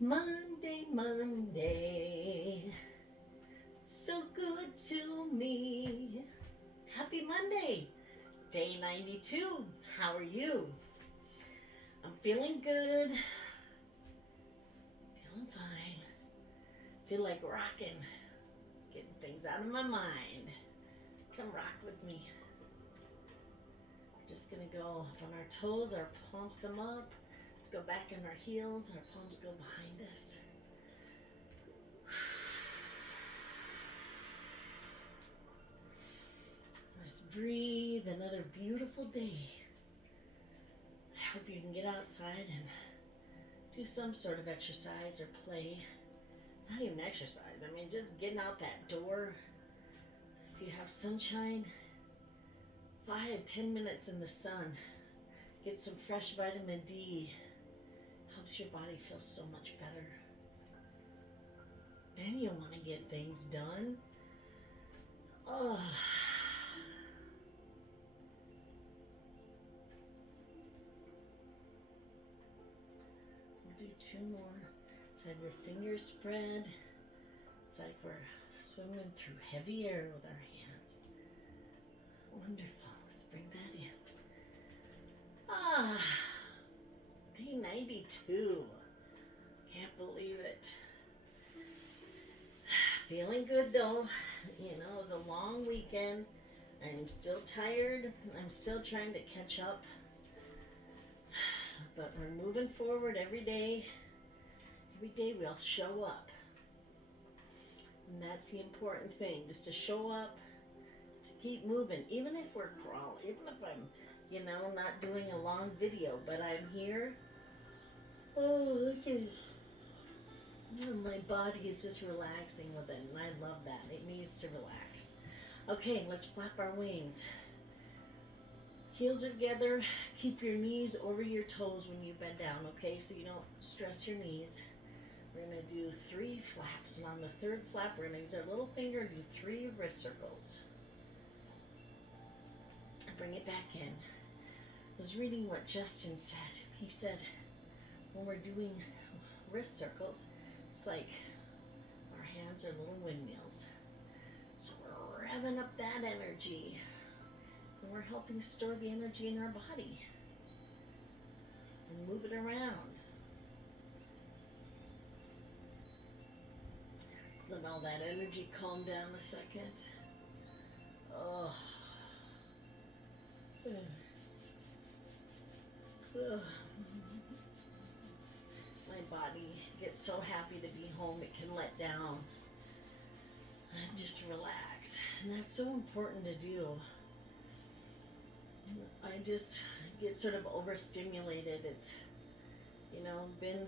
Monday, Monday, so good to me. Happy Monday, day 92. How are you? I'm feeling good, feeling fine. Feel like rocking, getting things out of my mind. Come rock with me. We're just gonna go up on our toes, our palms come up. Let's go back on our heels, our palms go behind us. Let's breathe another beautiful day. I hope you can get outside and do some sort of exercise or play. Not even exercise, I mean, just getting out that door. If you have sunshine, 5-10 minutes in the sun, get some fresh vitamin D. Helps your body feel so much better. Then you want to get things done. Oh. We'll do two more. So have your fingers spread. It's like we're swimming through heavy air with our hands. Wonderful. Let's bring that in. Ah, day 92. Can't believe it. Feeling good though. You know, it was a long weekend. I'm still tired. I'm still trying to catch up. But we're moving forward every day. Every day we'll show up. And that's the important thing, just to show up, to keep moving, even if we're crawling, even if I'm, not doing a long video, but I'm here. Oh, okay. My body is just relaxing with it, and I love that. It needs to relax. Okay, let's flap our wings. Heels are together. Keep your knees over your toes when you bend down, okay? So you don't stress your knees. We're going to do 3 flaps, and on the third flap, we're going to use our little finger and do 3 wrist circles. Bring it back in. I was reading what Justin said. He said, when we're doing wrist circles, it's like our hands are little windmills. So we're revving up that energy. And we're helping store the energy in our body. And move it around. Let all that energy calm down a second. Oh. My body gets so happy to be home it can let down and just relax. And that's so important to do. I just get sort of overstimulated. It's, been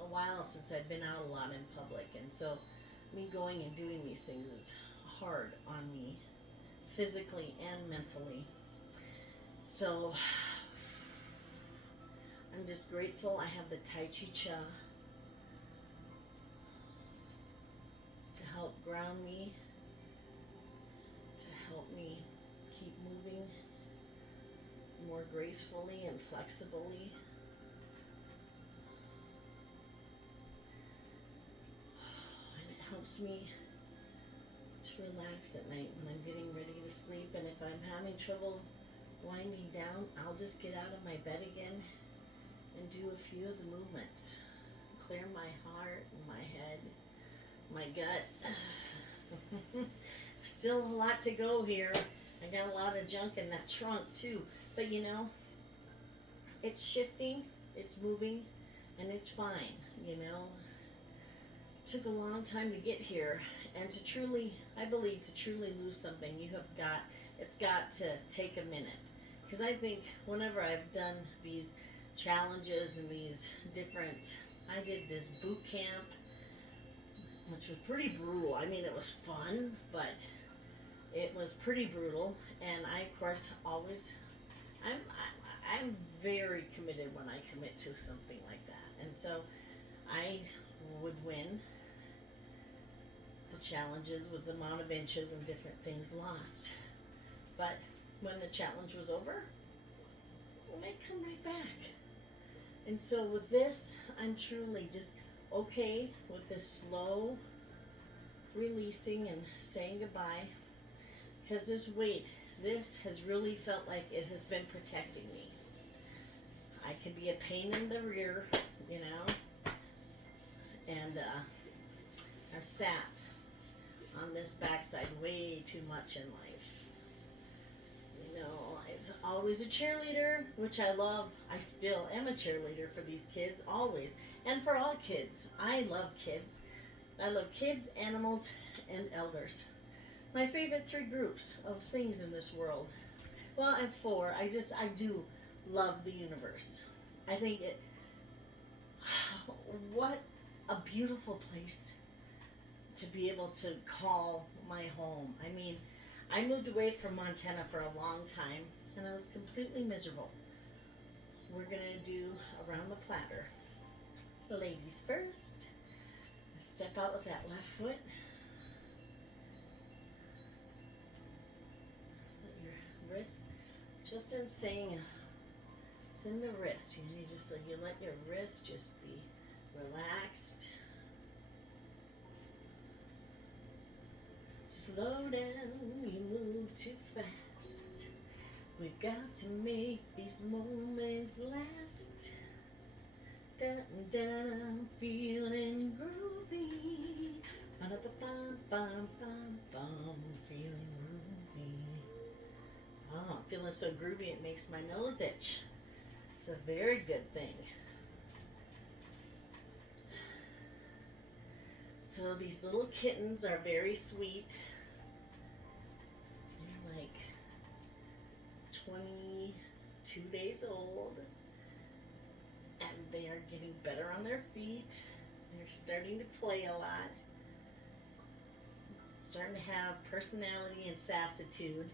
a while since I've been out a lot in public, and so me going and doing these things is hard on me, physically and mentally. So I'm just grateful I have the Chih to help ground me, to help me keep moving more gracefully and flexibly. And it helps me to relax at night when I'm getting ready to sleep. And if I'm having trouble winding down, I'll just get out of my bed again and do a few of the movements. Clear my heart and my head, my gut. Still a lot to go here. I got a lot of junk in that trunk too. But it's shifting, it's moving, and it's fine, It took a long time to get here. And to truly, I believe, to truly lose something, it's got to take a minute. Because I think whenever I've done these challenges and these I did this boot camp, which was pretty brutal. I mean, it was fun, but it was pretty brutal. And I, of course, I'm very committed when I commit to something like that. And so I would win the challenges with the amount of inches and different things lost. But when the challenge was over, I come right back. And so with this, I'm truly just okay with this slow releasing and saying goodbye, because this has really felt like it has been protecting me. I can be a pain in the rear, you know, and I've sat on this backside way too much in life. You know, it's always a cheerleader, which I love. I still am a cheerleader for these kids, always. And for all kids. I love kids. I love kids, animals, and elders. My favorite three groups of things in this world. Well, I have four. I do love the universe. I think it, what a beautiful place to be able to call my home. I mean, I moved away from Montana for a long time and I was completely miserable. We're gonna do around the platter. Ladies first. Step out with that left foot. Just let your wrist, just in saying, it's in the wrist. You know, you let your wrist just be relaxed. Slow down, you move too fast. We've got to make these moments last. Dun, dun, I'm feeling groovy. Ba-da-ba-bum-bum-bum, feeling groovy. Oh, I'm feeling so groovy it makes my nose itch. It's a very good thing. So these little kittens are very sweet. They're like 22 days old. And they are getting better on their feet. They're starting to play a lot. Starting to have personality and sassitude.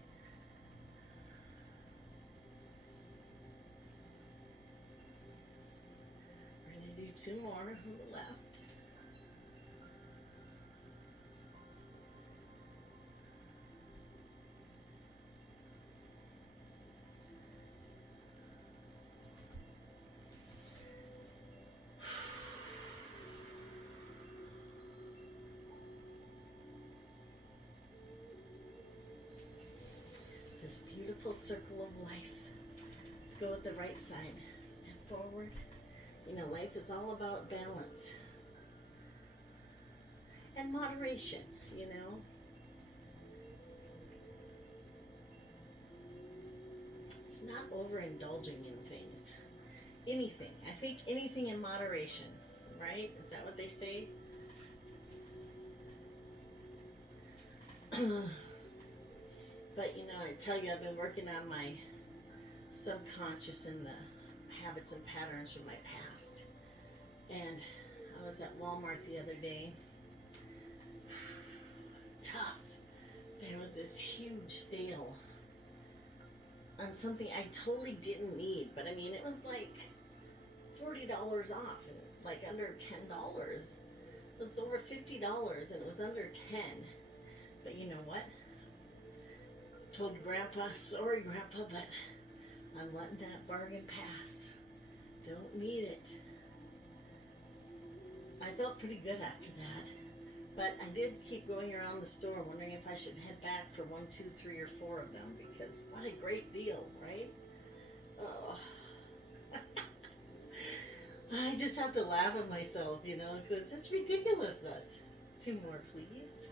We're going to do two more on the left. This beautiful circle of life. Let's go with the right side. Step forward. You know, life is all about balance and moderation, you know. It's not overindulging in things. Anything. I think anything in moderation, right? Is that what they say? But you know, I tell you, I've been working on my subconscious and the habits and patterns from my past. And I was at Walmart the other day. Tough. There was this huge sale on something I totally didn't need, but I mean, it was like $40 off and like under $10. It was over $50 and it was under 10. But you know what? Told Grandpa, sorry Grandpa, but I'm letting that bargain pass. Don't need it. I felt pretty good after that. But I did keep going around the store wondering if I should head back for 1, 2, 3, or 4 of them, because what a great deal, right? Oh. I just have to laugh at myself, you know, because it's ridiculousness. 2 more, please.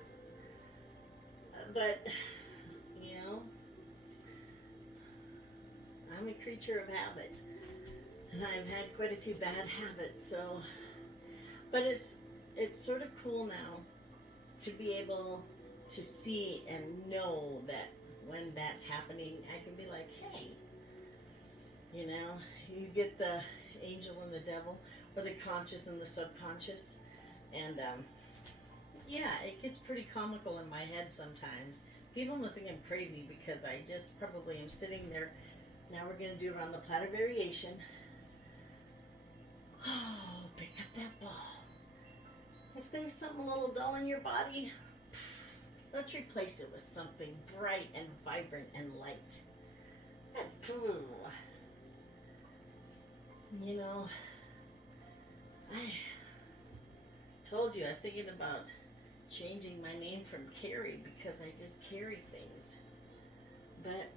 But, you know, I'm a creature of habit. And I've had quite a few bad habits, so. But it's sort of cool now to be able to see and know that when that's happening, I can be like, hey, you know, you get the angel and the devil, or the conscious and the subconscious, and yeah, it gets pretty comical in my head sometimes. People must think I'm crazy because I just probably am sitting there. Now we're going to do around the platter variation. Oh, pick up that ball. If there's something a little dull in your body, let's replace it with something bright and vibrant and light. You know, told you I was thinking about changing my name from Carrie because I just carry things. But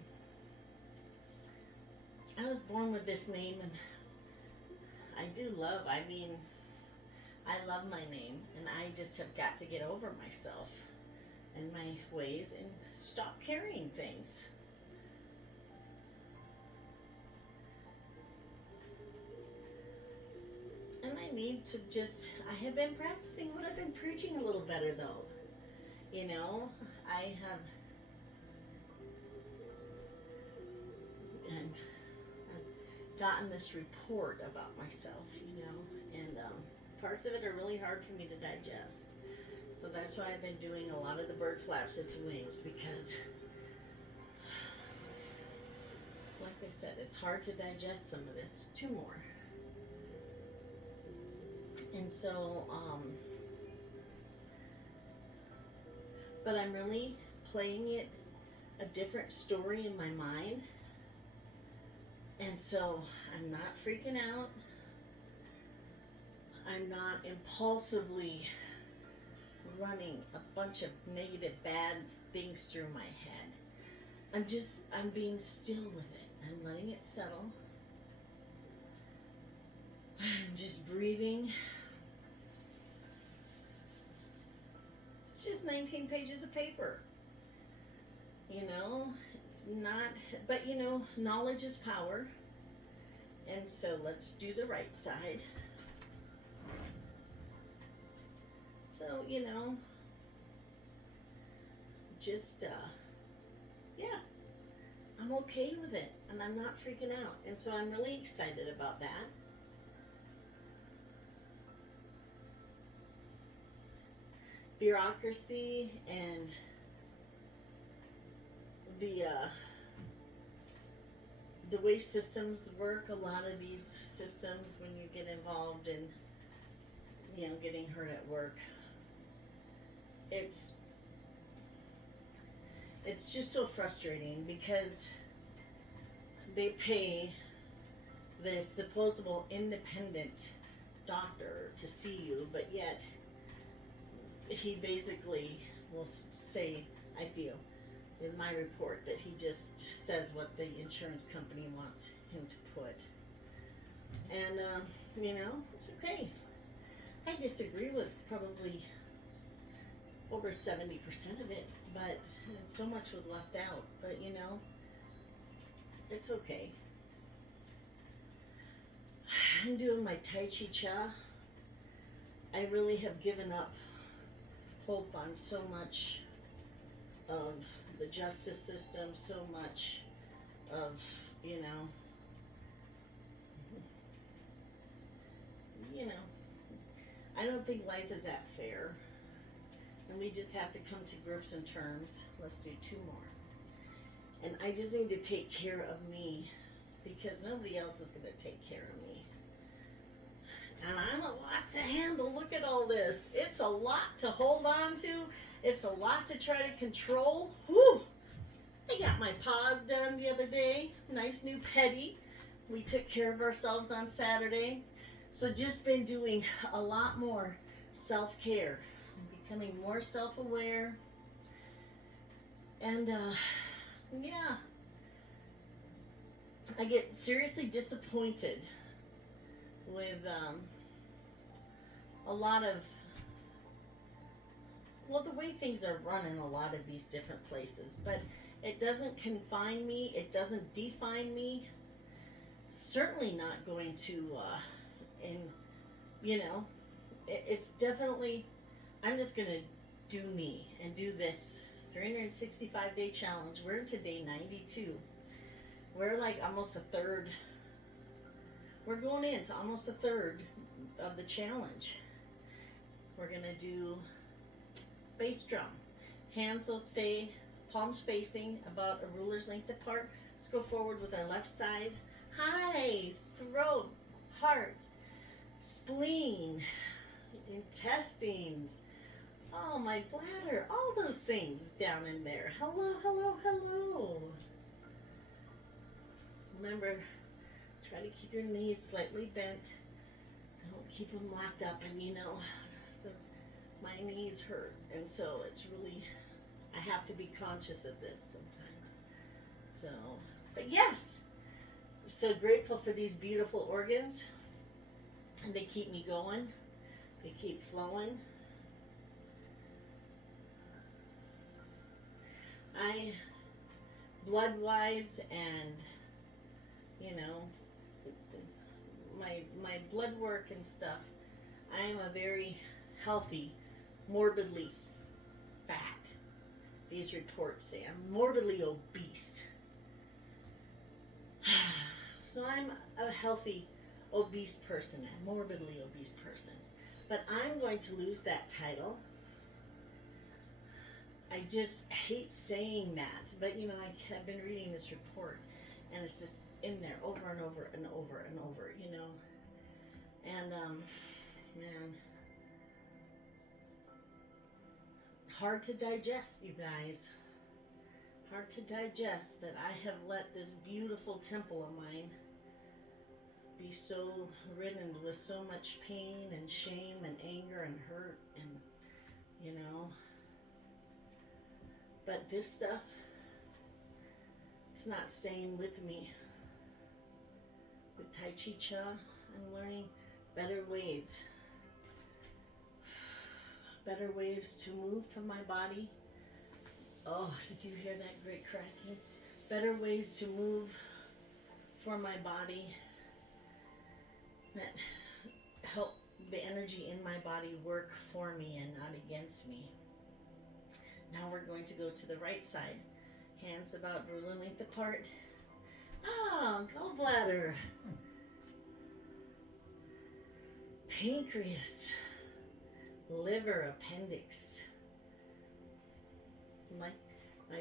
I was born with this name, and I do love, I mean, I love my name, and I just have got to get over myself and my ways and stop carrying things. And I need to just, I have been practicing what I've been preaching a little better though. You know, I have, and I've gotten this report about myself, you know, and parts of it are really hard for me to digest. So that's why I've been doing a lot of the bird flaps as wings, because, like I said, it's hard to digest some of this. Two more. And so, but I'm really playing it a different story in my mind. And so I'm not freaking out. I'm not impulsively running a bunch of negative, bad things through my head. I'm being still with it. I'm letting it settle. I'm just breathing. It's just 19 pages of paper. You know, it's not, but you know, knowledge is power. And so let's do the right side. So, you know, just, yeah, I'm okay with it, and I'm not freaking out. And so I'm really excited about that. Bureaucracy and the way systems work, a lot of these systems, when you get involved in, you know, getting hurt at work, it's just so frustrating because they pay this supposable independent doctor to see you, but yet he basically will say, I feel, in my report, that he just says what the insurance company wants him to put. And, you know, it's okay. I disagree with probably over 70% of it, but so much was left out. But, you know, it's okay. I'm doing my Tai Chi Cha. I really have given up hope on so much of the justice system, so much of, you know, I don't think life is that fair. And we just have to come to grips and terms. Let's do two more. And I just need to take care of me, because nobody else is going to take care of me. And I'm a lot to handle. Look at all this. It's a lot to hold on to. It's a lot to try to control. Whew! I got my paws done the other day. Nice new pedi. We took care of ourselves on Saturday. So just been doing a lot more self-care. Becoming more self-aware. And, yeah. I get seriously disappointed with a lot of, well, the way things are run in a lot of these different places. But it doesn't confine me. It doesn't define me. Certainly not going to, you know, it's definitely, I'm just going to do me and do this 365-day challenge. We're into day 92. We're like almost a third. We're going into almost a third of the challenge. We're going to do bass drum. Hands will stay palms facing about a ruler's length apart. Let's go forward with our left side. High, throat, heart, spleen, intestines, oh, my bladder, all those things down in there. Hello, hello, hello. Remember, try to keep your knees slightly bent. Don't keep them locked up, and you know, since my knees hurt, and so it's really, I have to be conscious of this sometimes. So, but yes, so grateful for these beautiful organs, and they keep me going. They keep flowing. I, blood wise, and you know, my blood work and stuff, I am a very healthy, morbidly fat. These reports say I'm morbidly obese. So I'm a healthy, obese person, a morbidly obese person. But I'm going to lose that title. I just hate saying that, but you know, I've been reading this report, and it's just in there over and over and over and over, you know. And man, hard to digest, you guys. Hard to digest that I have let this beautiful temple of mine be so ridden with so much pain and shame and anger and hurt, and you know. But this stuff, it's not staying with me. With Tai Chi Cha, I'm learning better ways. Better ways to move from my body. Oh, did you hear that great cracking? Better ways to move for my body that help the energy in my body work for me and not against me. Now we're going to go to the right side. Hands about ruler length apart. Ah, gallbladder. Pancreas. Liver, appendix. My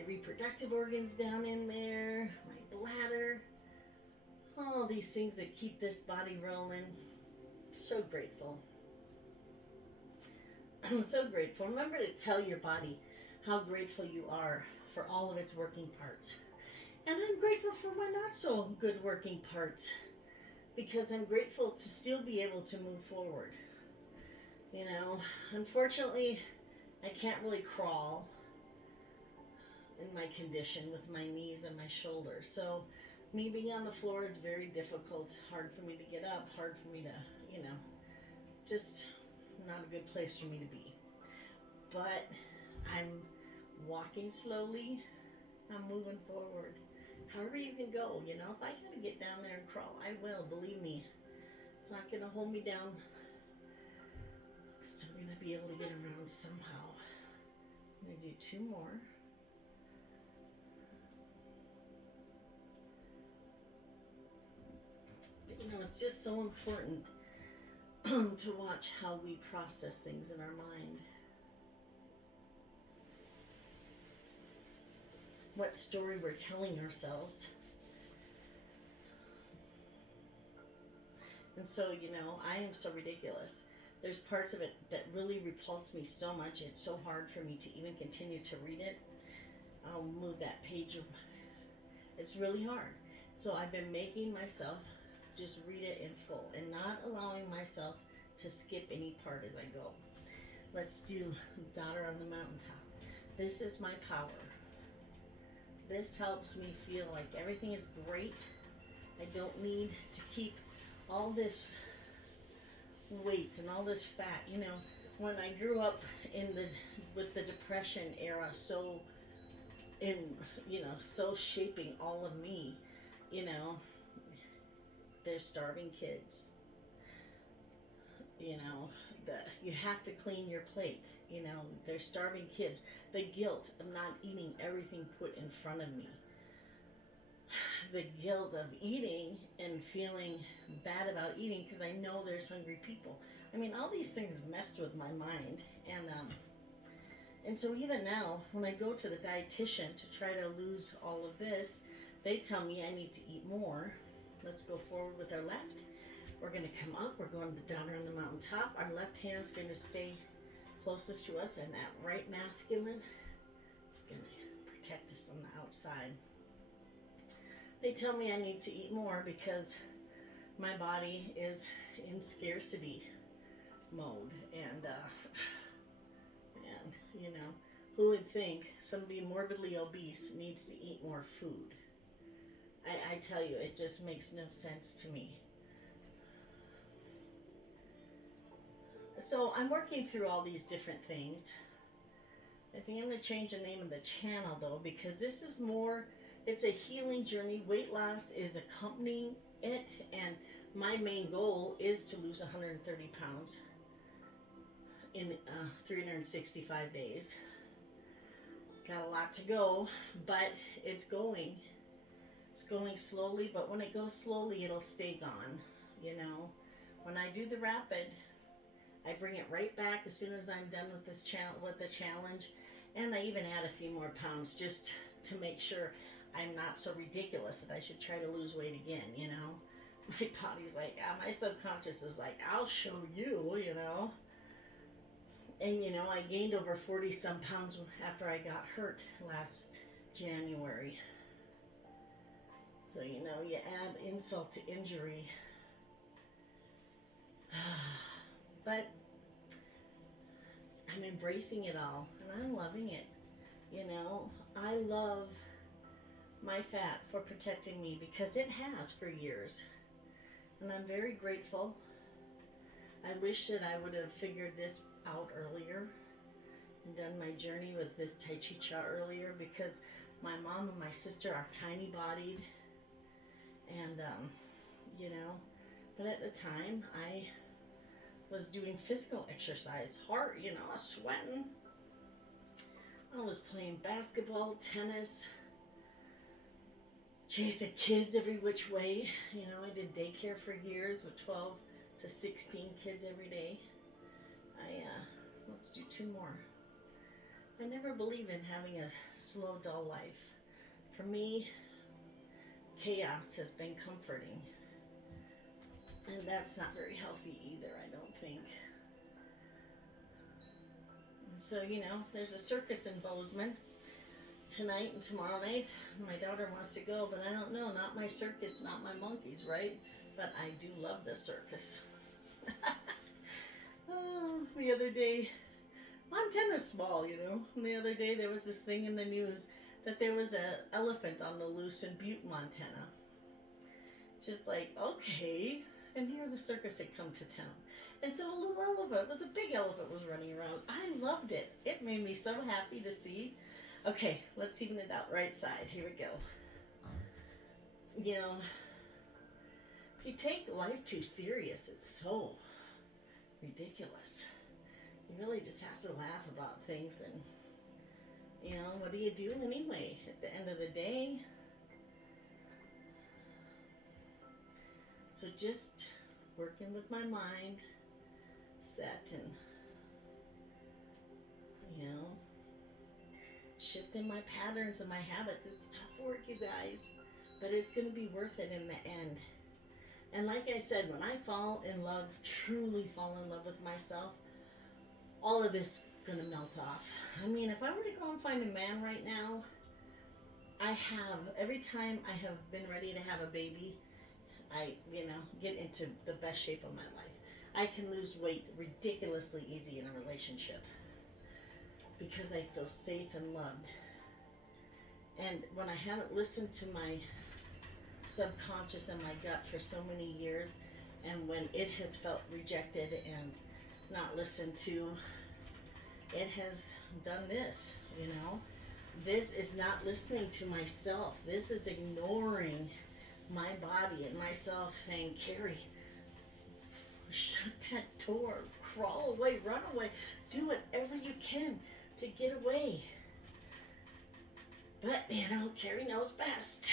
reproductive organs down in there. My bladder. All these things that keep this body rolling. So grateful. I'm so grateful. Remember to tell your body how grateful you are for all of its working parts. And I'm grateful for my not so good working parts, because I'm grateful to still be able to move forward. You know, unfortunately, I can't really crawl in my condition with my knees and my shoulders. So me being on the floor is very difficult. Hard for me to get up, hard for me to, you know, just not a good place for me to be. But I'm walking slowly. I'm moving forward. However you can go, you know, if I gotta get down there and crawl, I will, believe me. It's not gonna hold me down. I'm still gonna be able to get around somehow. I'm gonna do 2 more. But you know, it's just so important to watch how we process things in our mind. What story we're telling ourselves. And so, you know, I am so ridiculous. There's parts of it that really repulse me so much. It's so hard for me to even continue to read it. I'll move that page. It's really hard. So I've been making myself just read it in full and not allowing myself to skip any part as I go. Let's do Daughter on the Mountaintop. This is my power. This helps me feel like everything is great. I don't need to keep all this weight and all this fat. You know, when I grew up in the with the Depression era, so in, you know, so shaping all of me, you know, there's starving kids. You know, you have to clean your plate. You know, there's starving kids. The guilt of not eating everything put in front of me. The guilt of eating and feeling bad about eating because I know there's hungry people. I mean, all these things messed with my mind, and so even now, when I go to the dietitian to try to lose all of this, they tell me I need to eat more. Let's go forward with our left. We're going to come up. We're going to the Daughter on the Mountaintop. Our left hand's going to stay closest to us, and that right masculine is going to protect us on the outside. They tell me I need to eat more because my body is in scarcity mode. And you know, who would think somebody morbidly obese needs to eat more food? I tell you, it just makes no sense to me. So I'm working through all these different things. I think I'm going to change the name of the channel though, because this is more, it's a healing journey. Weight loss is accompanying it, and my main goal is to lose 130 pounds in 365 days. Got a lot to go, but it's going. It's going slowly, but when it goes slowly, it'll stay gone. You know, when I do the rapid, I bring it right back as soon as I'm done with with the challenge, and I even add a few more pounds just to make sure I'm not so ridiculous that I should try to lose weight again. You know, my body's like, my subconscious is like, I'll show you. You know, and you know, I gained over 40 some pounds after I got hurt last January. So you know, you add insult to injury. But I'm embracing it all and I'm loving it. You know, I love my fat for protecting me because it has for years. And I'm very grateful. I wish that I would have figured this out earlier and done my journey with this Tai Chi Cha earlier, because my mom and my sister are tiny bodied. And, you know, but at the time I was doing physical exercise, hard, you know, I was sweating. I was playing basketball, tennis, chasing kids every which way. You know, I did daycare for years with 12 to 16 kids every day. Let's do two more. I never believed in having a slow, dull life. For me, chaos has been comforting. And that's not very healthy either, I don't think. And so, you know, there's a circus in Bozeman tonight and tomorrow night. My daughter wants to go, but I don't know. Not my circus, not my monkeys, right? But I do love the circus. Oh, the other day, Montana's small, you know. And the other day there was this thing in the news that there was an elephant on the loose in Butte, Montana. Just like, okay. And here the circus had come to town. And so a little elephant, was a big elephant, was running around. I loved it. It made me so happy to see. Okay, let's even it out. Right side. Here we go. You know, if you take life too serious, it's so ridiculous. You really just have to laugh about things, and you know, what do you do anyway? At the end of the day, so just working with my mind set, and you know, shifting my patterns and my habits. It's tough work, you guys, but it's going to be worth it in the end. And like I said, when I fall in love, truly fall in love with myself, all of this is going to melt off. I mean, if I were to go and find a man right now, every time I have been ready to have a baby, I, you know, get into the best shape of my life. I can lose weight ridiculously easy in a relationship because I feel safe and loved. And when I haven't listened to my subconscious and my gut for so many years, and when it has felt rejected and not listened to, it has done this, you know. This is not listening to myself. This is ignoring my body and myself, saying, Carrie, shut that door, crawl away, run away, do whatever you can to get away. But, you know, Carrie knows best.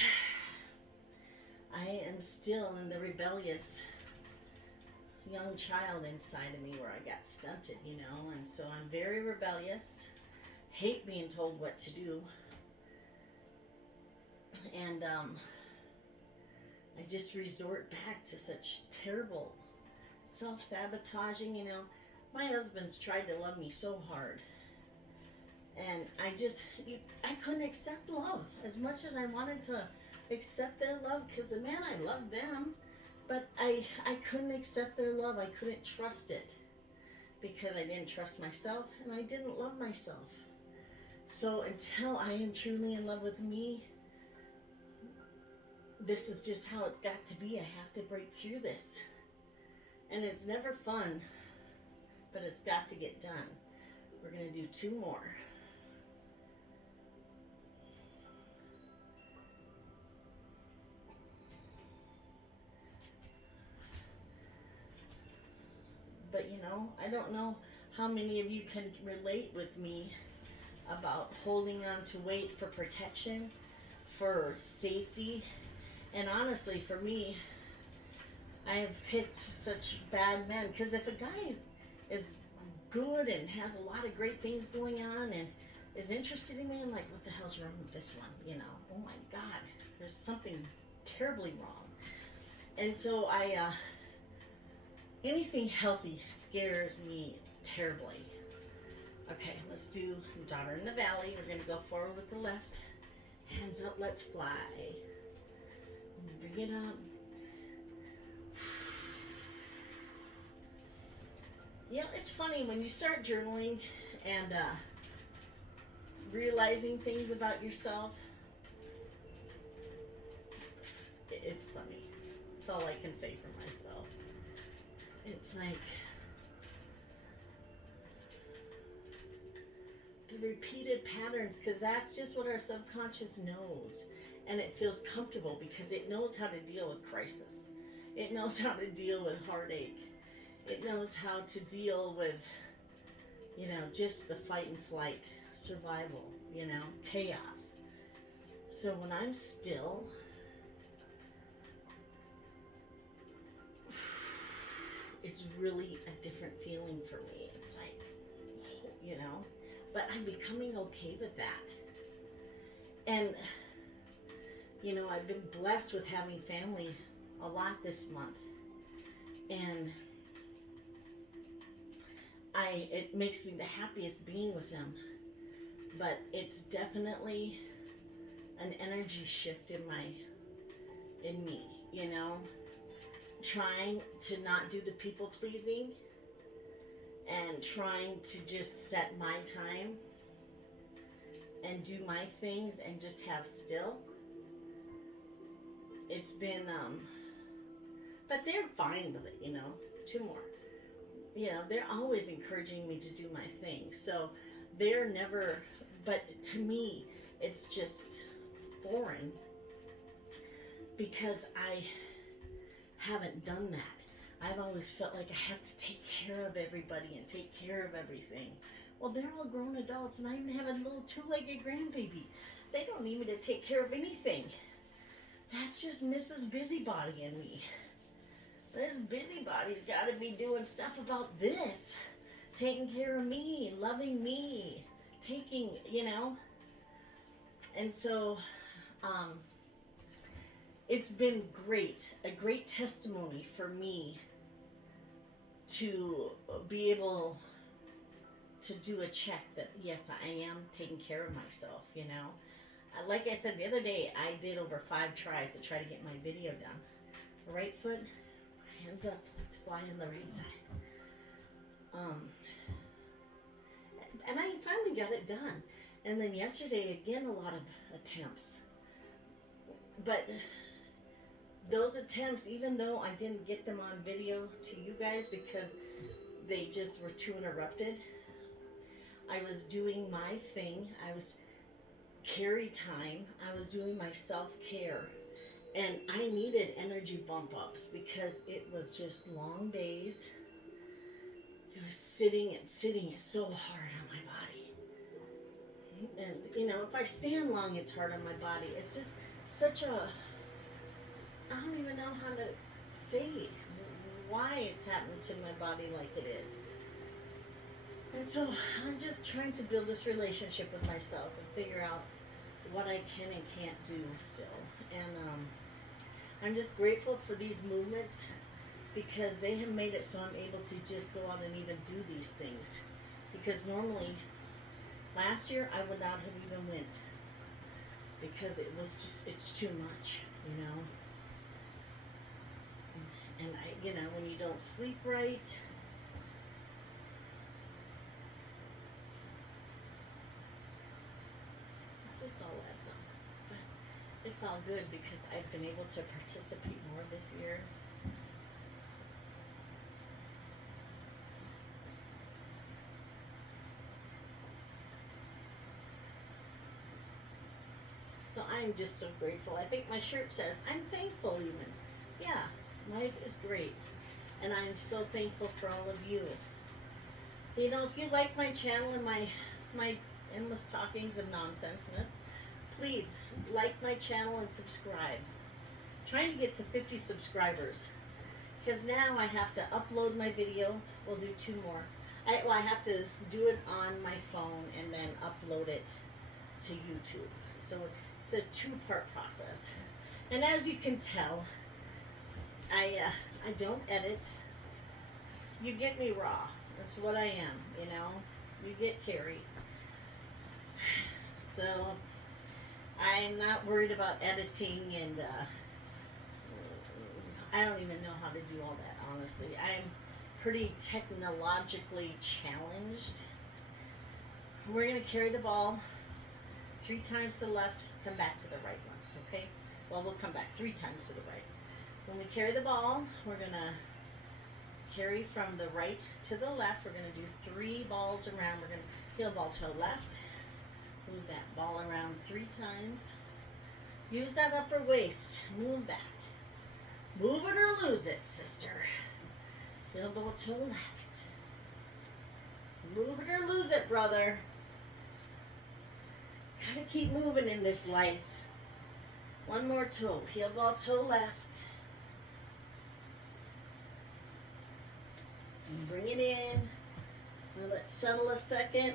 I am still in the rebellious young child inside of me where I got stunted, you know, and so I'm very rebellious, hate being told what to do, and I just resort back to such terrible self-sabotaging, you know. My husband's tried to love me so hard, and I couldn't accept love as much as I wanted to accept their love, because man, I loved them, but I couldn't accept their love. I couldn't trust it. because I didn't trust myself and I didn't love myself. So until I am truly in love with me, this is just how it's got to be. I have to break through this. And it's never fun, but it's got to get done. We're going to do 2 more. But you know, I don't know how many of you can relate with me about holding on to weight for protection, for safety. And honestly, for me, I have picked such bad men, because if a guy is good and has a lot of great things going on and is interested in me, I'm like, what the hell's wrong with this one? You know, oh my God, there's something terribly wrong. And so anything healthy scares me terribly. Okay, let's do Daughter in the Valley. We're going to go forward with the left. Hands up, let's fly. Bring it up. You know, it's funny when you start journaling and realizing things about yourself. It's funny. It's all I can say for myself. It's like the repeated patterns, because that's just what our subconscious knows. And it feels comfortable because it knows how to deal with crisis. It knows how to deal with heartache. It knows how to deal with, you know, just the fight and flight, survival, you know, chaos. So when I'm still, it's really a different feeling for me. It's like, you know, but I'm becoming okay with that. And, you know, I've been blessed with having family a lot this month. And it makes me the happiest being with them. But it's definitely an energy shift in me, you know, trying to not do the people pleasing and trying to just set my time and do my things and just have still. It's been but they're fine with it, you know. 2 more. You know, they're always encouraging me to do my thing. So they're never, but to me, it's just foreign because I haven't done that. I've always felt like I have to take care of everybody and take care of everything. Well, they're all grown adults and I even have a little 2-legged grandbaby. They don't need me to take care of anything. That's just Mrs. Busybody in me. This busybody's got to be doing stuff about this. Taking care of me, loving me, taking, you know. And so, it's been great, a great testimony for me to be able to do a check that, yes, I am taking care of myself, you know. Like I said the other day, I did over 5 tries to try to get my video done. Right foot, hands up, let's fly on the right side. And I finally got it done. And then yesterday, again, a lot of attempts. But those attempts, even though I didn't get them on video to you guys because they just were too interrupted, I was doing my thing. I was carry time. I was doing my self-care. And I needed energy bump ups because it was just long days. It was sitting is so hard on my body. And, you know, if I stand long, it's hard on my body. It's just such a, I don't even know how to say why it's happened to my body like it is. And so I'm just trying to build this relationship with myself and figure out what I can and can't do still. And I'm just grateful for these movements because they have made it so I'm able to just go out and even do these things. Because normally, last year I would not have even went because it was just, it's too much, you know. And I, you know, when you don't sleep right, just all adds up. But it's all good because I've been able to participate more this year. So I'm just so grateful. I think my shirt says, I'm thankful even. Yeah, life is great. And I'm so thankful for all of you. You know, if you like my channel and my endless talkings and nonsenseness, please like my channel and subscribe. I'm trying to get to 50 subscribers. Because now I have to upload my video. We'll do 2 more. I have to do it on my phone and then upload it to YouTube. So it's a 2-part process. And as you can tell, I don't edit. You get me raw. That's what I am, you know. You get Carrie. So I'm not worried about editing, and I don't even know how to do all that, honestly. I'm pretty technologically challenged. We're going to carry the ball 3 times to the left, come back to the right once, okay? Well, we'll come back 3 times to the right. When we carry the ball, we're going to carry from the right to the left. We're going to do 3 balls around. We're going to heel ball toe left. Move that ball around 3 times. Use that upper waist. Move back. Move it or lose it, sister. Heel ball toe left. Move it or lose it, brother. Gotta keep moving in this life. 1 more toe. Heel ball toe left. And bring it in. Now let's settle a second.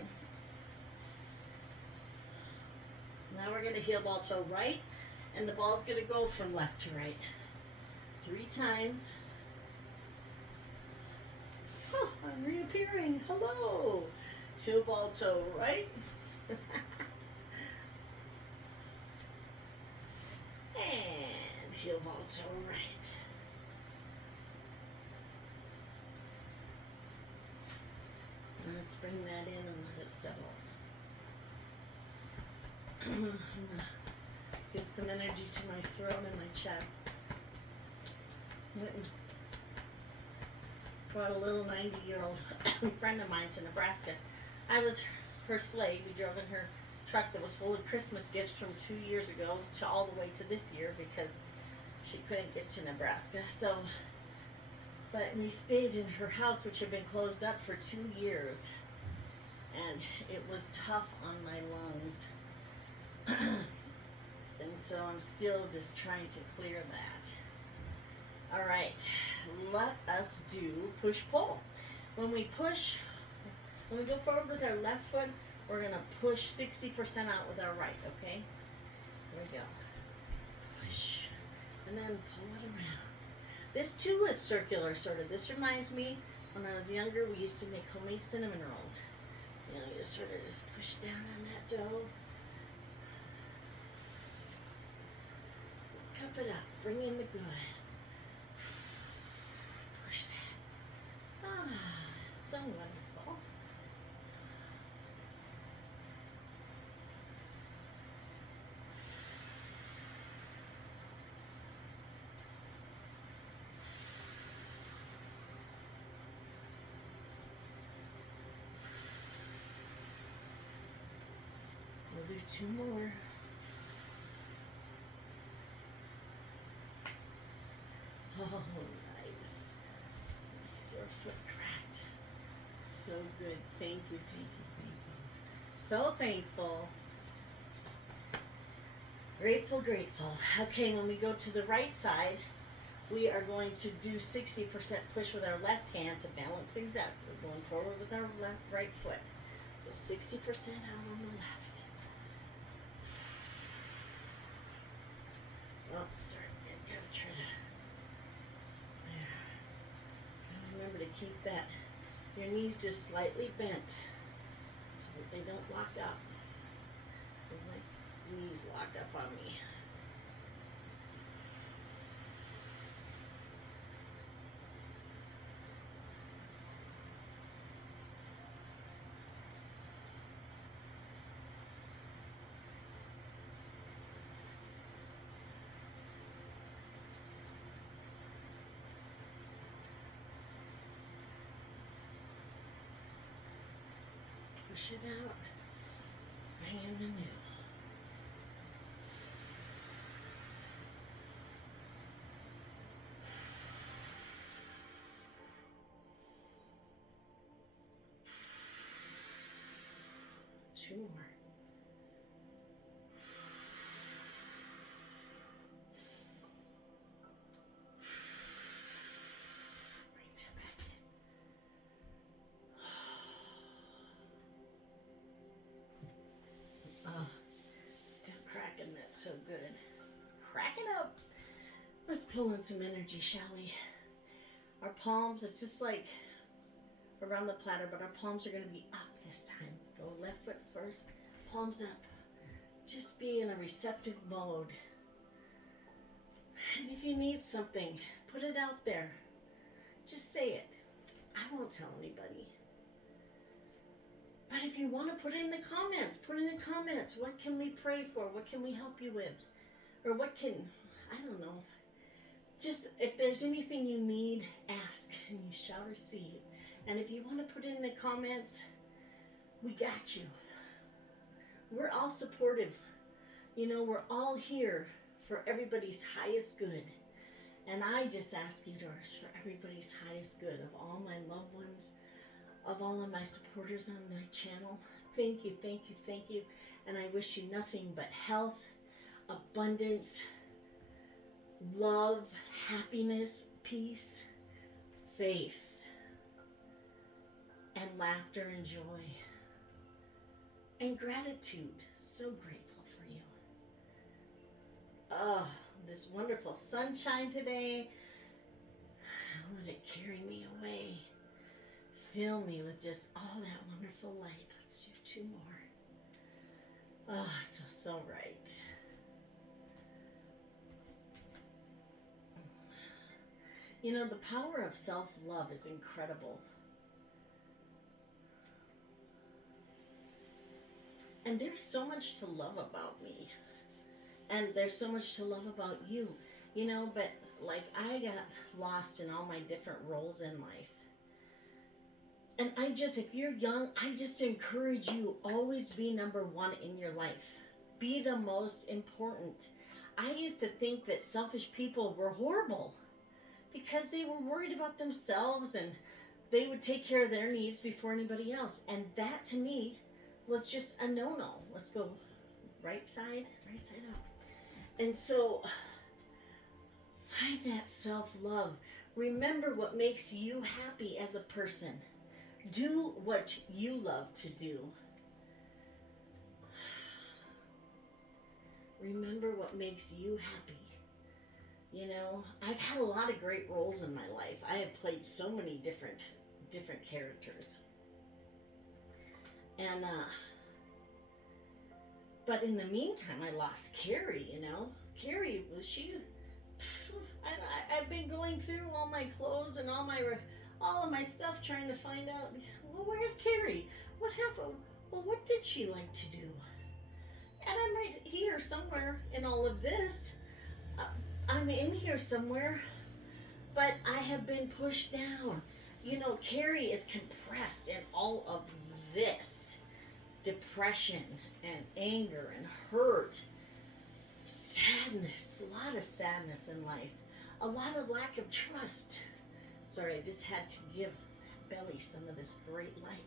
Now we're going to heel ball toe right. And the ball's going to go from left to right. 3 times. Oh, I'm reappearing. Hello. Heel ball toe right. And heel ball toe right. And let's bring that in and let it settle. I'm going to give some energy to my throat and my chest. Went and brought a little 90-year-old friend of mine to Nebraska. I was her slave. We drove in her truck that was full of Christmas gifts from 2 years ago to all the way to this year because she couldn't get to Nebraska. So, but we stayed in her house, which had been closed up for 2 years, and it was tough on my lungs. And so I'm still just trying to clear that. All right, let us do push-pull. When we go forward with our left foot, we're gonna push 60% out with our right, okay? Here we go. Push, and then pull it around. This too is circular, sort of. This reminds me, when I was younger, we used to make homemade cinnamon rolls. You know, you just sort of just push down on that dough. Just cup it up, bring in the good. Push that. Ah, it's so wonderful. We'll do 2 more. Oh, nice. My sore foot cracked. So good. Thank you, thank you, thank you. So thankful. Grateful, grateful. Okay, when we go to the right side, we are going to do 60% push with our left hand to balance things out. We're going forward with our right foot. So 60% out on the left. Oh, sorry. Gotta try to. There. Remember to keep your knees just slightly bent so that they don't lock up. Because my knees lock up on me. Push it out. Bring in the new. 2 more. Bring that back in. Oh, still cracking that so good. Crack it up. Let's pull in some energy, shall we? Our palms, it's just like around the platter, but our palms are going to be up this time. Go left foot first, palms up. Just be in a receptive mode. And if you need something, put it out there. Just say it. I won't tell anybody. But if you want to put it in the comments, put it in the comments. What can we pray for? What can we help you with? Or what can, I don't know. Just if there's anything you need, ask and you shall receive. And if you want to put it in the comments, we got you. We're all supportive. You know, we're all here for everybody's highest good. And I just ask you, Doris, for everybody's highest good, of all my loved ones, of all of my supporters on my channel. Thank you, thank you, thank you. And I wish you nothing but health, abundance, love, happiness, peace, faith, and laughter and joy. And gratitude. So grateful for you. Oh, this wonderful sunshine today. Let it carry me away. Fill me with just all that wonderful light. Let's do 2 more. Oh, I feel so right. You know, the power of self-love is incredible. And there's so much to love about me. And there's so much to love about you. You know, but like I got lost in all my different roles in life. And I just, if you're young, I just encourage you, always be number 1 in your life. Be the most important. I used to think that selfish people were horrible because they were worried about themselves and they would take care of their needs before anybody else. And that to me was just a no-no. Let's go right side up. And so find that self-love. Remember what makes you happy as a person. Do what you love to do. Remember what makes you happy. You know, I've had a lot of great roles in my life. I have played so many different characters. And but in the meantime, I lost Carrie, you know. Carrie, I've been going through all my clothes and all of my stuff trying to find out, well, where's Carrie? What happened? Well, what did she like to do? And I'm right here somewhere in all of this. I'm in here somewhere, but I have been pushed down. You know, Carrie is compressed in all of this. Depression and anger and hurt. Sadness, a lot of sadness in life. A lot of lack of trust. Sorry, I just had to give Belly some of this great light.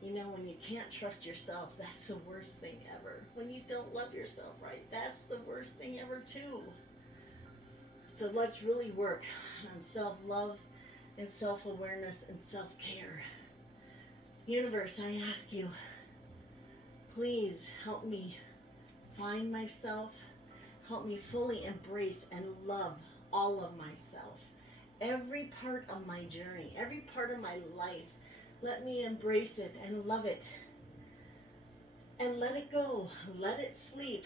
You know, when you can't trust yourself, that's the worst thing ever. When you don't love yourself right, that's the worst thing ever too. So let's really work on self-love and self-awareness and self-care. Universe, I ask you, please help me find myself. Help me fully embrace and love all of myself. Every part of my journey, every part of my life, let me embrace it and love it. And let it go. Let it sleep.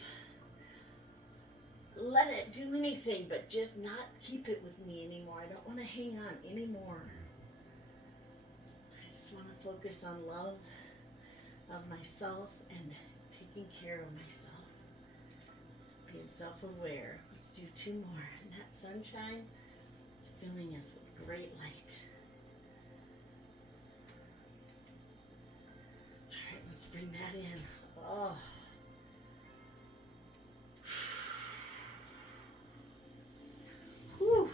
Let it do anything but just not keep it with me anymore. I don't want to hang on anymore. I just want to focus on love of myself and taking care of myself. Being self-aware. Let's do 2 more. And that sunshine is filling us with great light. Let's bring that in. Oh. Whew.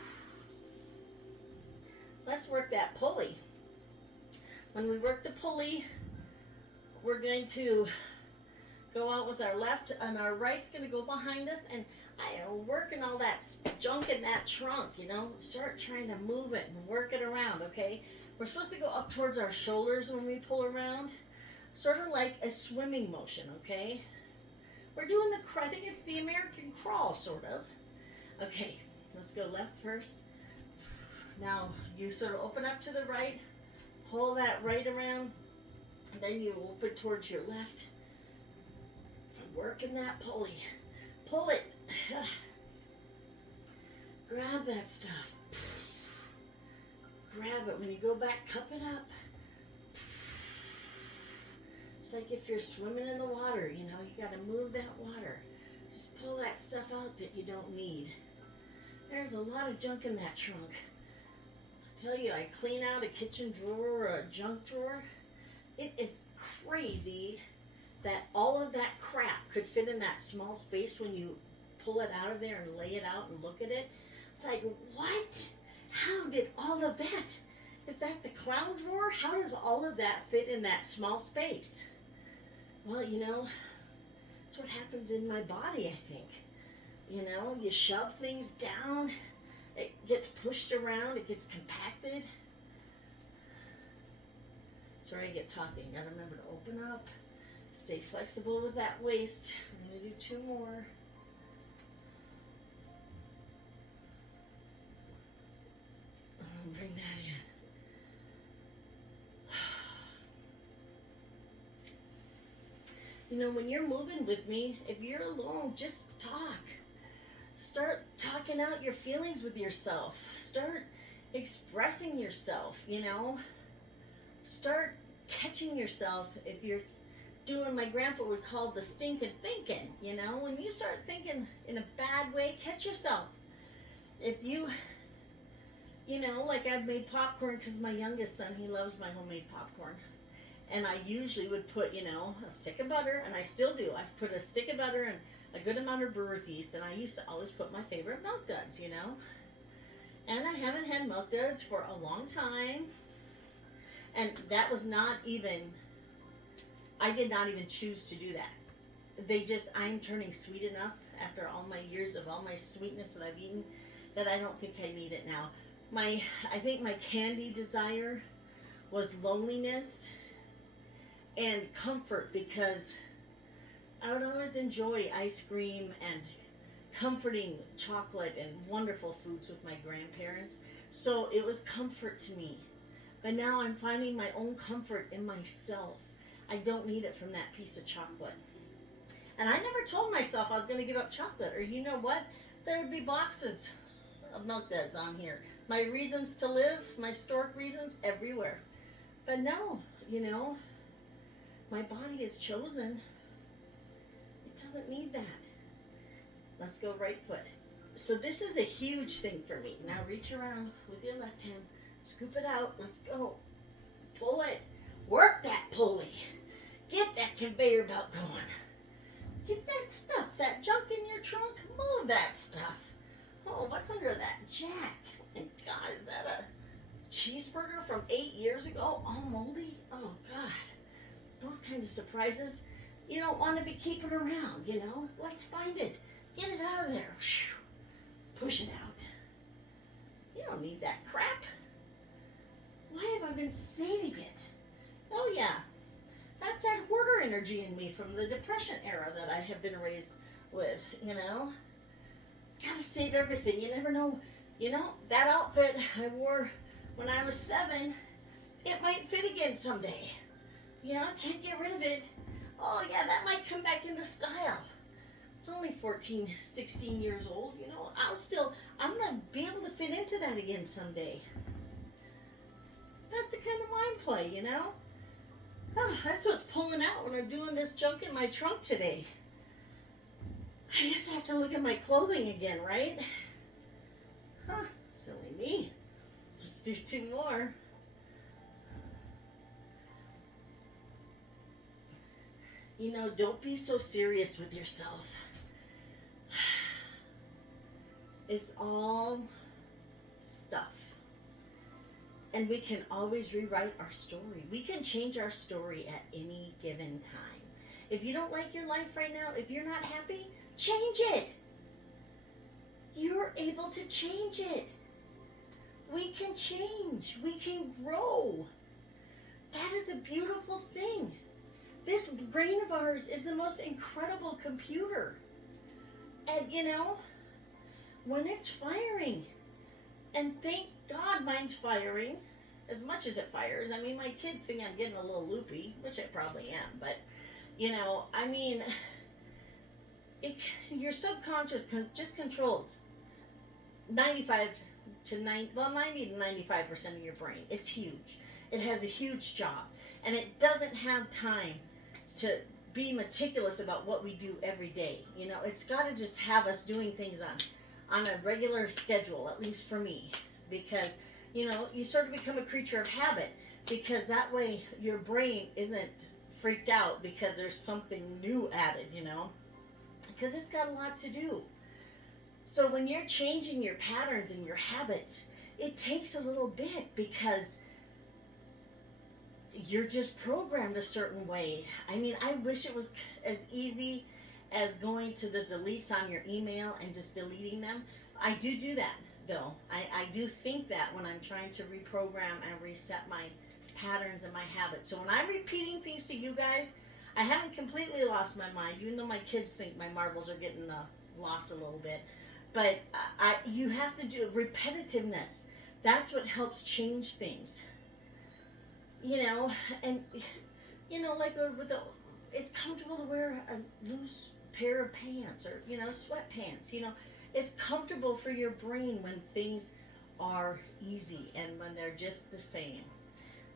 Let's work that pulley. When we work the pulley, we're going to go out with our left, and our right's going to go behind us, and I am working all that junk in that trunk, you know. Start trying to move it and work it around, okay? We're supposed to go up towards our shoulders when we pull around, sort of like a swimming motion, okay? We're doing the, I think it's the American crawl, sort of. Okay, let's go left first. Now, you sort of open up to the right, pull that right around, and then you open towards your left. Working that pulley. Pull it. Grab that stuff. Grab it. When you go back, cup it up. It's like if you're swimming in the water, you know, you got to move that water. Just pull that stuff out that you don't need. There's a lot of junk in that trunk. I tell you, I clean out a kitchen drawer or a junk drawer. It is crazy that all of that crap could fit in that small space when you pull it out of there and lay it out and look at it. It's like, what? How did all of that? Is that the clown drawer? How does all of that fit in that small space? Well, you know, that's what happens in my body, I think. You know, you shove things down, it gets pushed around, it gets compacted. Sorry, I get talking. Gotta remember to open up. Stay flexible with that waist. I'm going to do 2 more. Bring that in. You know, when you're moving with me, if you're alone, just talk. Start talking out your feelings with yourself. Start expressing yourself, you know. Start catching yourself if you're doing, my grandpa would call the stinking thinking, you know. When you start thinking in a bad way, catch yourself. If you know, like I've made popcorn because my youngest son, he loves my homemade popcorn. And I usually would put, you know, a stick of butter, and I still do. I put a stick of butter and a good amount of brewer's yeast, and I used to always put my favorite milk duds, you know. And I haven't had milk duds for a long time. And that was not even, I did not even choose to do that. They just, I'm turning sweet enough after all my years of all my sweetness that I've eaten that I don't think I need it now. I think my candy desire was loneliness and comfort, because I would always enjoy ice cream and comforting chocolate and wonderful foods with my grandparents. So it was comfort to me. But now I'm finding my own comfort in myself. I don't need it from that piece of chocolate. And I never told myself I was going to give up chocolate. Or you know what? There would be boxes of milk duds on here. My reasons to live, my stork reasons, everywhere. But no, you know, my body is chosen. It doesn't need that. Let's go right foot. So this is a huge thing for me. Now reach around with your left hand. Scoop it out. Let's go. Pull it. Work that pulley. Get that conveyor belt going. Get that stuff, that junk in your trunk. Move that stuff. Oh, what's under that jack? And God, is that a cheeseburger from 8 years ago? All moldy? Oh, God. Those kind of surprises you don't want to be keeping around, you know? Let's find it. Get it out of there. Push it out. You don't need that crap. Why have I been saving it? Oh, yeah. That's that hoarder energy in me from the Depression era that I have been raised with, you know? Gotta save everything. You never know. You know, that outfit I wore when I was 7, it might fit again someday. You know, I can't get rid of it. Oh, yeah, that might come back into style. It's only 14, 16 years old, you know. I'm going to be able to fit into that again someday. That's the kind of mind play, you know. Oh, that's what's pulling out when I'm doing this junk in my trunk today. I guess I have to look at my clothing again, right? Huh, silly me. Let's do 2 more. Don't be so serious with yourself. It's all stuff. And we can always rewrite our story. We can change our story at any given time. If you don't like your life right now, if you're not happy, change it. You're able to change it. We can change. We can grow. That is a beautiful thing. This brain of ours is the most incredible computer. And when it's firing, and thank God mine's firing as much as it fires. I mean, my kids think I'm getting a little loopy, which I probably am, but I mean, your subconscious just controls 95 to 90 to 95% of your brain. It's huge. It has a huge job, and it doesn't have time to be meticulous about what we do every day. It's got to just have us doing things on a regular schedule, at least for me, because you sort of become a creature of habit, because that way your brain isn't freaked out because there's something new added, because it's got a lot to do. So when you're changing your patterns and your habits, it takes a little bit, because you're just programmed a certain way. I mean, I wish it was as easy as going to the deletes on your email and just deleting them. I do that, though. I do think that when I'm trying to reprogram and reset my patterns and my habits. So when I'm repeating things to you guys, I haven't completely lost my mind, even though my kids think my marbles are getting lost a little bit. But you have to do repetitiveness. That's what helps change things. And like it's comfortable to wear a loose pair of pants, or sweatpants. It's comfortable for your brain when things are easy and when they're just the same.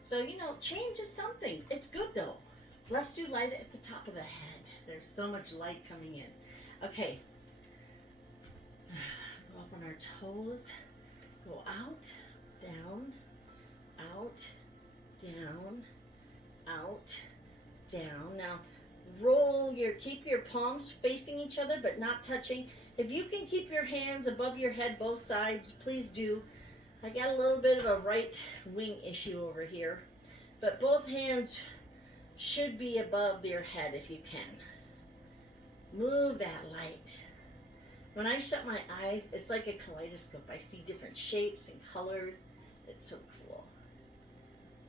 So change is something. It's good though. Let's do light at the top of the head. There's so much light coming in. Okay. Go up on our toes. Go out, down, out, down, out, down. Now keep your palms facing each other but not touching. If you can keep your hands above your head both sides, please do. I got a little bit of a right wing issue over here, but both hands should be above your head if you can. Move that light. When I shut my eyes, it's like a kaleidoscope. I see different shapes and colors. It's so cool.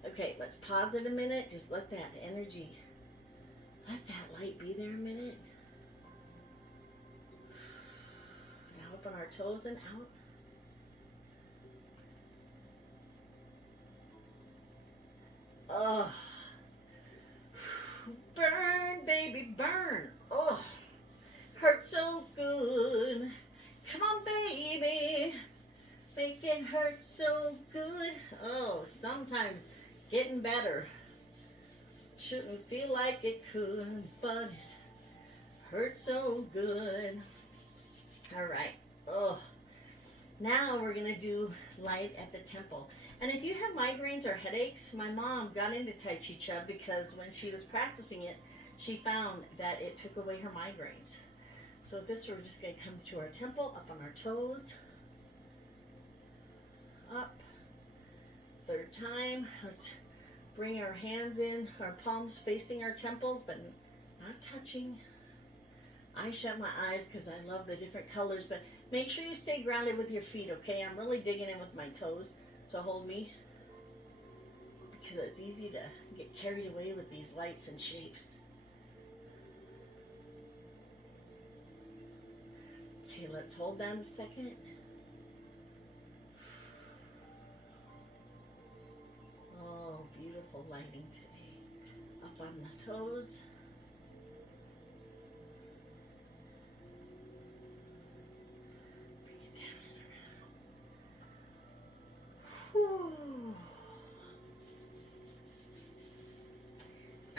Okay, let's pause it a minute. Just let that energy, let that light be there a minute. Now up on our toes and out. Oh, burn, baby, burn. Oh, hurt so good. Come on, baby, make it hurt so good. Oh, sometimes getting better. Shouldn't feel like it could, but it hurts so good. All right. Oh, now we're gonna do light at the temple. And if you have migraines or headaches, my mom got into Tai Chi Chub because when she was practicing it, she found that it took away her migraines. So this, we're just gonna come to our temple, up on our toes, up. Third time. Let's bring our hands in, our palms facing our temples, but not touching. I shut my eyes because I love the different colors, but make sure you stay grounded with your feet, okay? I'm really digging in with my toes to hold me, because it's easy to get carried away with these lights and shapes. Okay, let's hold down a second. Oh, beautiful lighting today. Up on the toes. Bring it down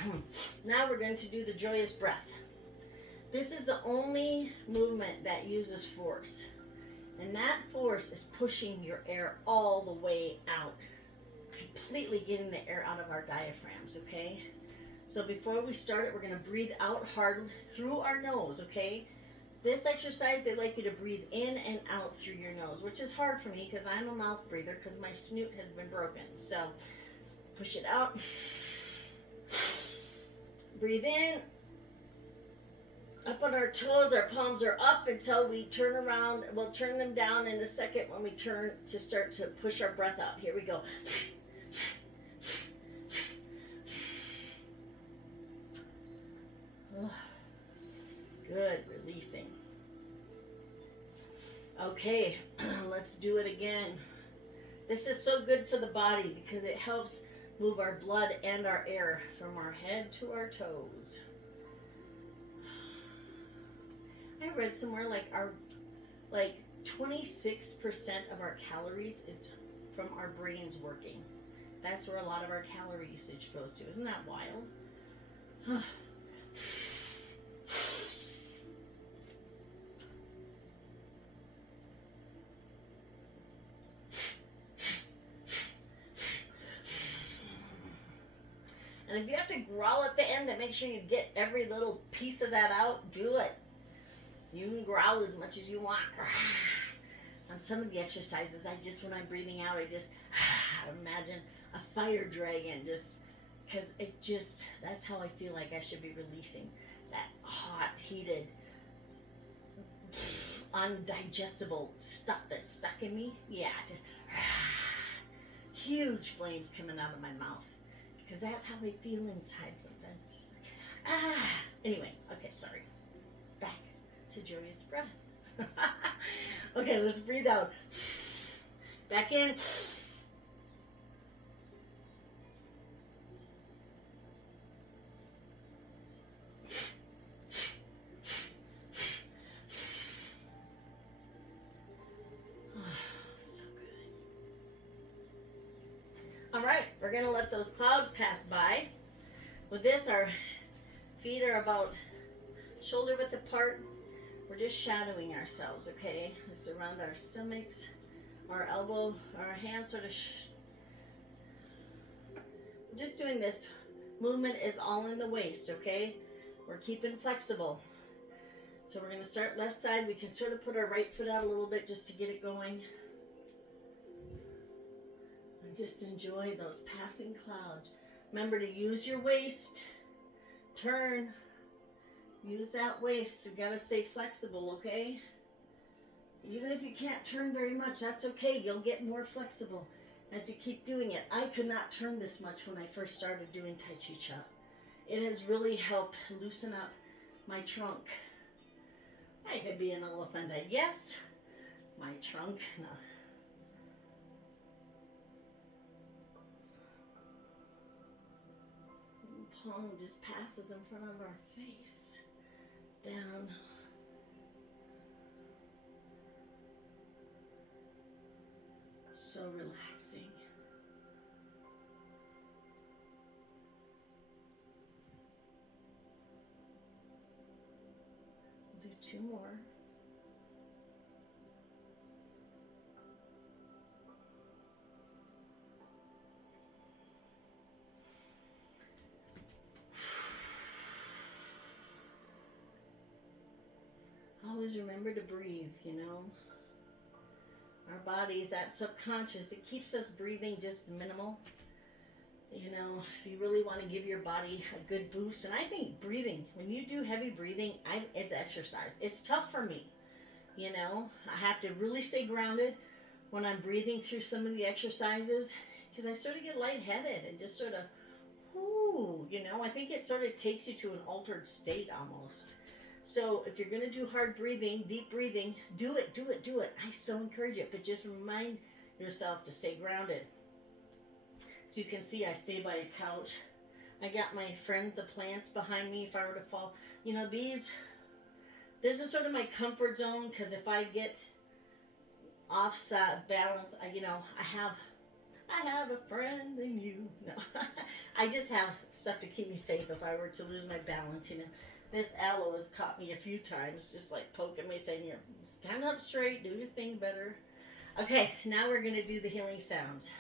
and around. Now we're going to do the joyous breath. This is the only movement that uses force. And that force is pushing your air all the way out. Completely getting the air out of our diaphragms, okay? So before we start it, we're going to breathe out hard through our nose, okay? This exercise, they like you to breathe in and out through your nose, which is hard for me because I'm a mouth breather because my snoot has been broken. So push it out. Breathe in. Up on our toes, our palms are up until we turn around. We'll turn them down in a second when we turn to start to push our breath out. Here we go. Good, releasing. Okay, let's do it again. This is so good for the body because it helps move our blood and our air from our head to our toes. I read somewhere like 26% of our calories is from our brains working. That's where a lot of our calorie usage goes to. Isn't that wild? And if you have to growl at the end to make sure you get every little piece of that out, do it. You can growl as much as you want. On some of the exercises, when I'm breathing out, I just imagine a fire dragon, because that's how I feel like I should be releasing that hot, heated, undigestible stuff that's stuck in me. Yeah, just huge flames coming out of my mouth, because that's how they feel inside sometimes. Just like, Anyway, okay, sorry. Back to joyous breath. Okay, let's breathe out. Back in. So good. All right, we're going to let those clouds pass by. With this, our feet are about shoulder width apart. We're just shadowing ourselves, okay? Just around our stomachs, our elbow, our hands sort of. Just doing this. Movement is all in the waist, okay? We're keeping flexible. So we're going to start left side. We can sort of put our right foot out a little bit just to get it going. And just enjoy those passing clouds. Remember to use your waist. Turn. Use that waist. You got to stay flexible, okay? Even if you can't turn very much, that's okay. You'll get more flexible as you keep doing it. I could not turn this much when I first started doing Tai Chi Chup. It has really helped loosen up my trunk. I could be an elephant, I guess. My trunk, no. Palm just passes in front of our face. Down. So relaxing. Do 2 more. Always remember to breathe, you know. Our bodies, that subconscious, it keeps us breathing just minimal. You know, if you really want to give your body a good boost, and I think breathing, when you do heavy breathing, it's exercise. It's tough for me, you know. I have to really stay grounded when I'm breathing through some of the exercises, because I sort of get lightheaded and just sort of, whoo, you know. I think it sort of takes you to an altered state almost. So if you're going to do hard breathing, deep breathing, do it. I so encourage it, but just remind yourself to stay grounded. So you can see I stay by a couch. I got my friend, the plants behind me if I were to fall. You know, this is sort of my comfort zone, because if I get off balance, I have a friend in you. No, I just have stuff to keep me safe if I were to lose my balance, you know. This aloe has caught me a few times, just like poking me, saying, stand up straight, do your thing better. Okay, now we're going to do the healing sounds.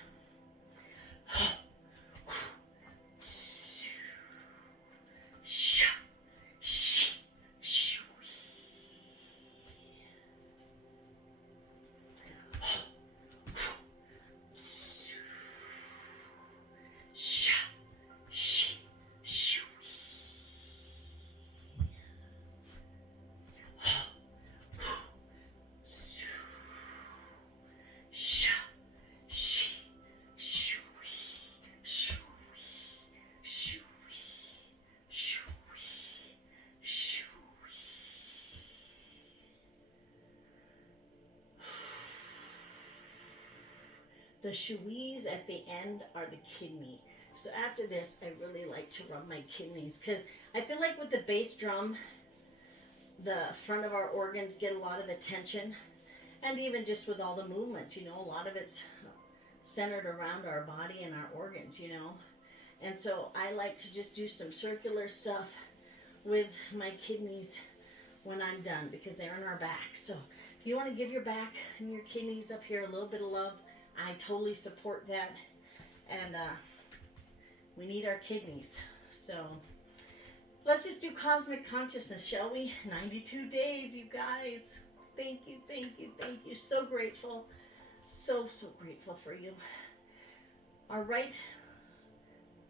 The chewies at the end are the kidney. So after this, I really like to rub my kidneys because I feel like with the bass drum, the front of our organs get a lot of attention. And even just with all the movements, a lot of it's centered around our body and our organs, And so I like to just do some circular stuff with my kidneys when I'm done because they're in our back. So if you want to give your back and your kidneys up here a little bit of love, I totally support that. And we need our kidneys. So let's just do cosmic consciousness, shall we? 92 days, you guys. Thank you, thank you, thank you. So grateful. So grateful for you. Our right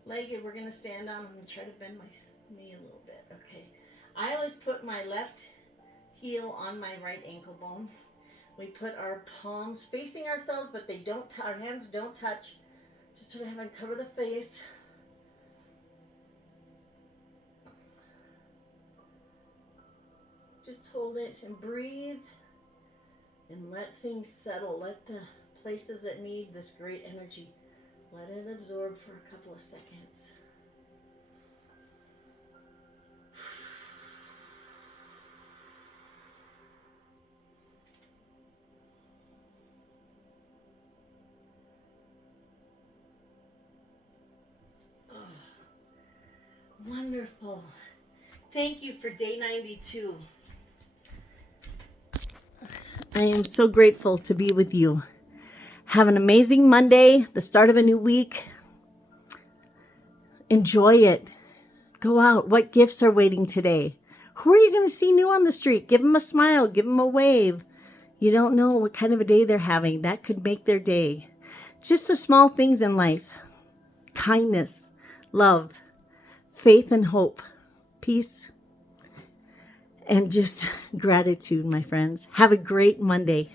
leg, we're going to stand on. I'm going to try to bend my knee a little bit. Okay. I always put my left heel on my right ankle bone. We put our palms facing ourselves, but our hands don't touch. Just sort of having cover the face. Just hold it and breathe and let things settle. Let the places that need this great energy, let it absorb for a couple of seconds. Oh, wonderful. Thank you for day 92. I am so grateful to be with you. Have an amazing Monday, the start of a new week. Enjoy it. Go out. What gifts are waiting today? Who are you going to see new on the street? Give them a smile. Give them a wave. You don't know what kind of a day they're having. That could make their day. Just the small things in life. Kindness, love, faith and hope, peace, and just gratitude, my friends. Have a great Monday.